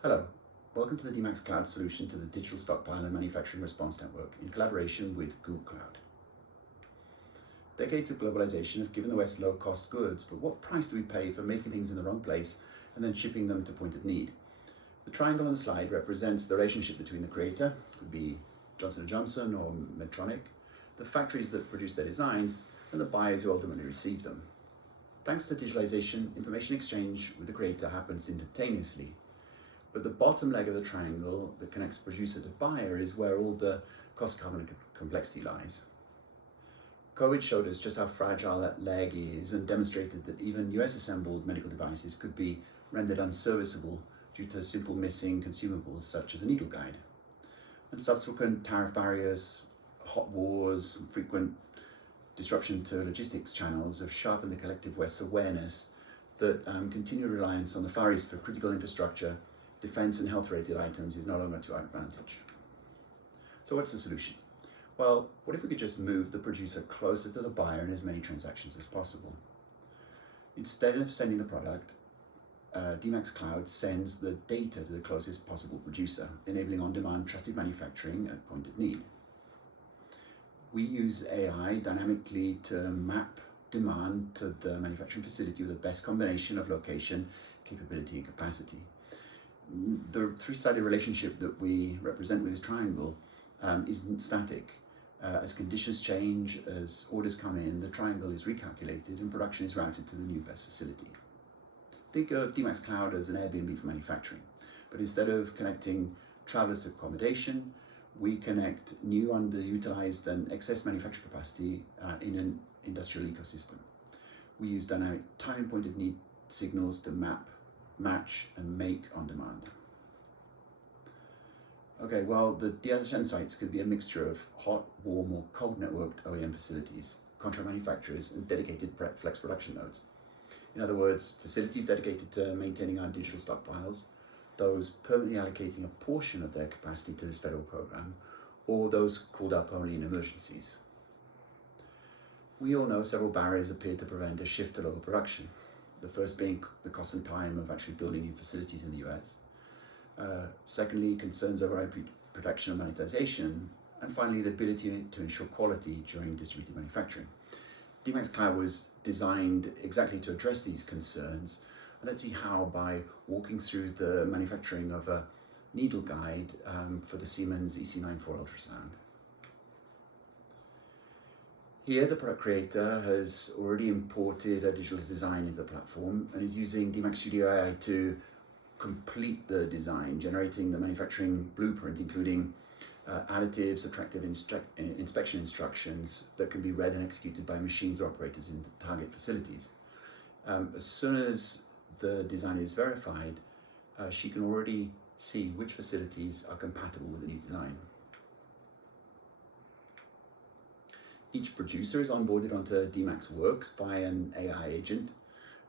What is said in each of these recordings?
Hello, welcome to the dimax.cloud solution to the digital stockpile and manufacturing response network in collaboration with Google Cloud. Decades of globalization have given the West low-cost goods, but what price do we pay for making things in the wrong place and then shipping them to point of need? The triangle on the slide represents the relationship between the creator, could be Johnson & Johnson or Medtronic, the factories that produce their designs, and the buyers who ultimately receive them. Thanks to digitalization, information exchange with the creator happens instantaneously. But the bottom leg of the triangle that connects producer to buyer is where all the cost, carbon, and complexity lies. COVID showed us just how fragile that leg is and demonstrated that even US assembled medical devices could be rendered unserviceable due to simple missing consumables such as a needle guide. And subsequent tariff barriers, hot wars, and frequent disruption to logistics channels have sharpened the collective West's awareness that continued reliance on the Far East for critical infrastructure, defense and health-related items is no longer to our advantage. So what's the solution? Well, what if we could just move the producer closer to the buyer in as many transactions as possible? Instead of sending the product, dimax.cloud sends the data to the closest possible producer, enabling on-demand trusted manufacturing at point of need. We use AI dynamically to map demand to the manufacturing facility with the best combination of location, capability, and capacity. The three-sided relationship that we represent with this triangle isn't static. As conditions change, as orders come in, the triangle is recalculated and production is routed to the new best facility. Think of dimax.cloud as an Airbnb for manufacturing, but instead of connecting travelers to accommodation, we connect new, underutilized, and excess manufacturing capacity in an industrial ecosystem. We use dynamic time and point of need signals to map, match, and make on demand. Okay, well, the DS-MRN sites could be a mixture of hot, warm, or cold networked OEM facilities, contract manufacturers, and dedicated flex production nodes. In other words, facilities dedicated to maintaining our digital stockpiles, those permanently allocating a portion of their capacity to this federal program, or those called up only in emergencies. We all know several barriers appear to prevent a shift to local production. The first being the cost and time of actually building new facilities in the US. Secondly, concerns over IP protection and monetization. And finally, the ability to ensure quality during distributed manufacturing. dimax.cloud was designed exactly to address these concerns. And let's see how by walking through the manufacturing of a needle guide for the Siemens EC94 ultrasound. Here, the product creator has already imported a digital design into the platform and is using dimax Studio AI to complete the design, generating the manufacturing blueprint, including additive, subtractive inspection instructions that can be read and executed by machines or operators in the target facilities. As soon as the design is verified, she can already see which facilities are compatible with the new design. Each producer is onboarded onto dimax Works by an AI agent.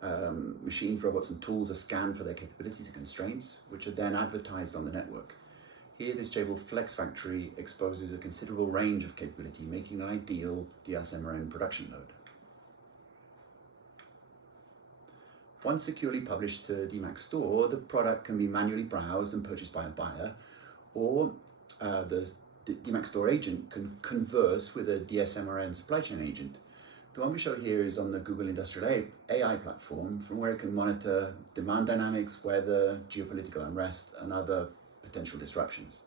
Machines, robots, and tools are scanned for their capabilities and constraints, which are then advertised on the network. Here, this Jabil Flex Factory exposes a considerable range of capability, making an ideal DS-MRN production node. Once securely published to dimax Store, the product can be manually browsed and purchased by a buyer, or the dimax Store agent can converse with a DS-MRN supply chain agent. The one we show here is on the Google Industrial AI platform, from where it can monitor demand dynamics, weather, geopolitical unrest, and other potential disruptions.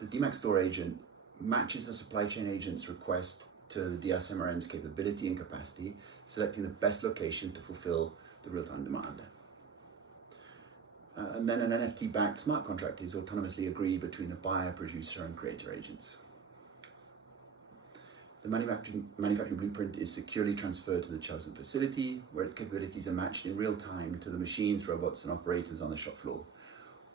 The dimax Store agent matches the supply chain agent's request to the DS-MRN's capability and capacity, selecting the best location to fulfill the real-time demand. And then an NFT-backed smart contract is autonomously agreed between the buyer, producer, and creator agents. The manufacturing blueprint is securely transferred to the chosen facility, where its capabilities are matched in real time to the machines, robots, and operators on the shop floor.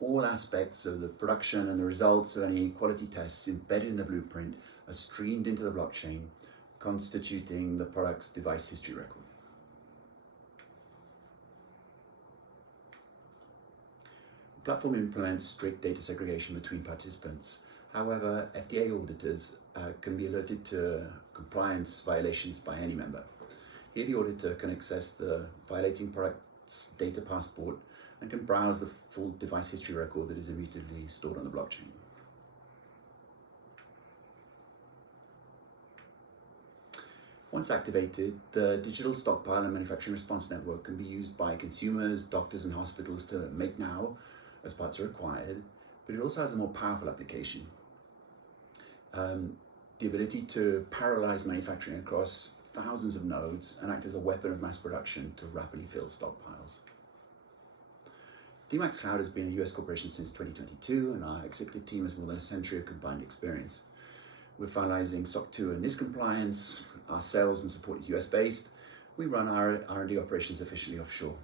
All aspects of the production and the results of any quality tests embedded in the blueprint are streamed into the blockchain, constituting the product's device history record. The platform implements strict data segregation between participants. However, FDA auditors can be alerted to compliance violations by any member. Here, the auditor can access the violating product's data passport and can browse the full device history record that is immediately stored on the blockchain. Once activated, the digital stockpile and manufacturing response network can be used by consumers, doctors, and hospitals to make now as parts are required, but it also has a more powerful application. The ability to parallelize manufacturing across thousands of nodes and act as a weapon of mass production to rapidly fill stockpiles. dimax.cloud has been a US corporation since 2022, and our executive team has more than a century of combined experience. We're finalizing SOC 2 and NIST compliance. Our sales and support is US-based. We run our R&D operations efficiently offshore.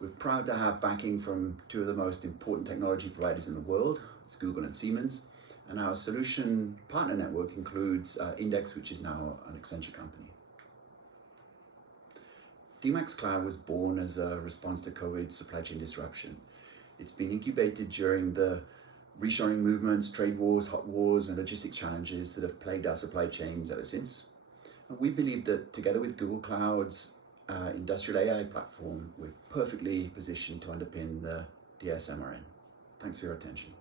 We're proud to have backing from two of the most important technology providers in the world. It's Google and Siemens. And our solution partner network includes Index, which is now an Accenture company. dimax.cloud was born as a response to COVID's supply chain disruption. It's been incubated during the reshoring movements, trade wars, hot wars, and logistic challenges that have plagued our supply chains ever since. And we believe that together with Google Cloud's industrial AI platform, we're perfectly positioned to underpin the DS-MRN. Thanks for your attention.